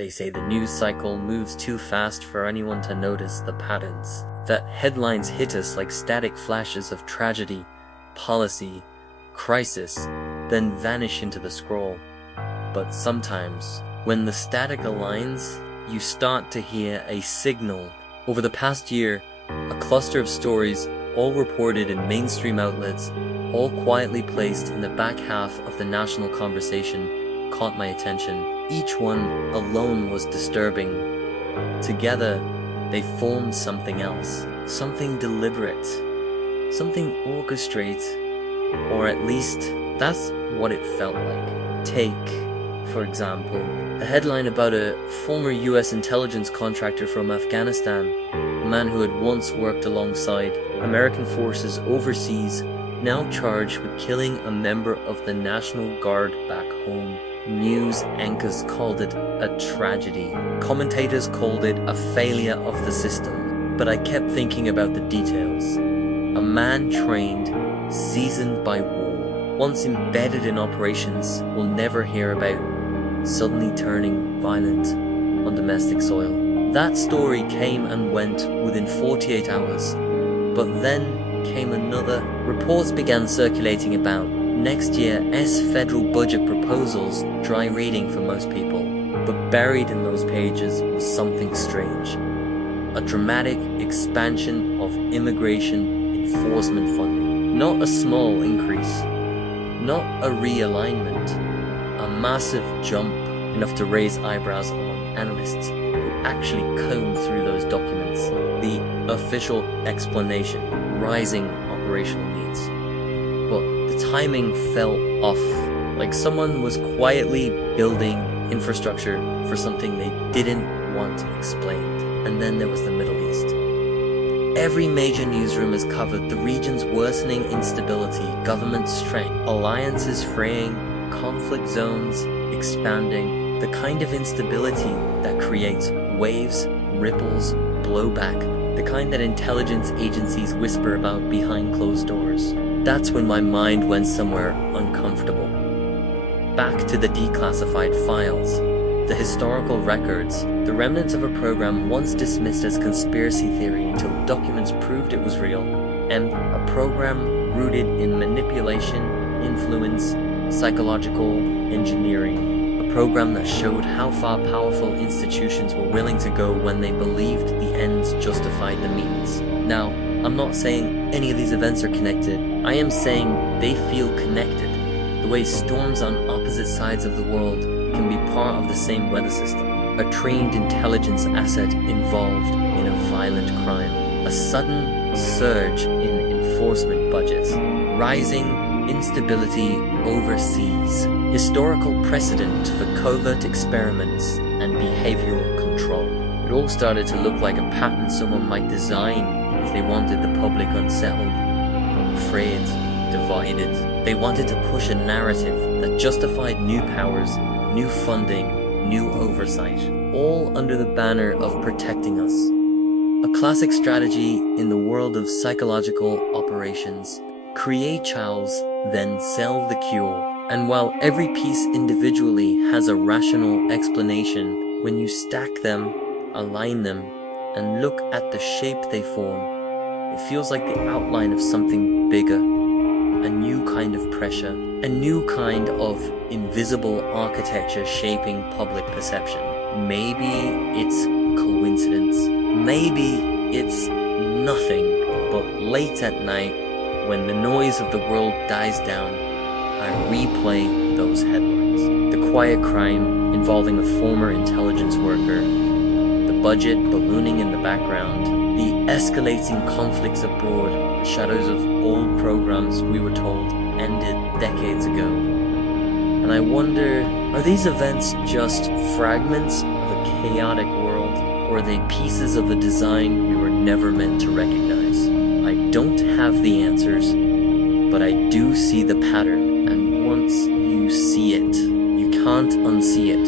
They say the news cycle moves too fast for anyone to notice the patterns. That headlines hit us like static flashes of tragedy, policy, crisis, then vanish into the scroll. But sometimes, when the static aligns, you start to hear a signal. Over the past year, a cluster of stories, all reported in mainstream outlets, all quietly placed in the back half of the national conversation, caught my attention. Each one alone was disturbing. Together, they formed something else, something deliberate, something orchestrated, or at least that's what it felt like. Take, for example, a headline about a former US intelligence contractor from Afghanistan, a man who had once worked alongside American forces overseas, now charged with killing a member of the National Guard back home. News anchors called it a tragedy. Commentators called it a failure of the system. But I kept thinking about the details. A man trained, seasoned by war, once embedded in operations we'll never hear about, suddenly turning violent on domestic soil. That story came and went within 48 hours. But then came another. Reports began circulating about next year's federal budget proposals, dry reading for most people. But buried in those pages was something strange. A dramatic expansion of immigration enforcement funding. Not a small increase. Not a realignment. A massive jump, enough to raise eyebrows among analysts who actually combed through those documents. The official explanation, rising operational needs. But the timing fell off, like someone was quietly building infrastructure for something they didn't want explained. And then there was the Middle East. Every major newsroom has covered the region's worsening instability, government strength, alliances fraying, conflict zones expanding, the kind of instability that creates waves, ripples, blowback, the kind that intelligence agencies whisper about behind closed doors. That's when my mind went somewhere uncomfortable. Back to the declassified files, the historical records, the remnants of a program once dismissed as conspiracy theory until documents proved it was real, and a program rooted in manipulation, influence, psychological engineering, a program that showed how far powerful institutions were willing to go when they believed the ends justified the means. Now, I'm not saying any of these events are connected. I am saying they feel connected. The way storms on opposite sides of the world can be part of the same weather system. A trained intelligence asset involved in a violent crime. A sudden surge in enforcement budgets. Rising instability overseas. Historical precedent for covert experiments and behavioral control. It all started to look like a pattern someone might design if they wanted the public unsettled, afraid, divided. They wanted to push a narrative that justified new powers, new funding, new oversight, all under the banner of protecting us. A classic strategy in the world of psychological operations. Create chaos, then sell the cure. And while every piece individually has a rational explanation, when you stack them, align them, and look at the shape they form, it feels like the outline of something bigger, a new kind of pressure, a new kind of invisible architecture shaping public perception. Maybe it's coincidence, maybe it's nothing, but late at night, when the noise of the world dies down, I replay those headlines. The quiet crime involving a former intelligence worker, the budget ballooning in the background, the escalating conflicts abroad, the shadows of old programs we were told ended decades ago. And I wonder, are these events just fragments of a chaotic world, or are they pieces of a design we were never meant to recognize? I don't have the answers, but I do see the pattern, and once you see it, you can't unsee it.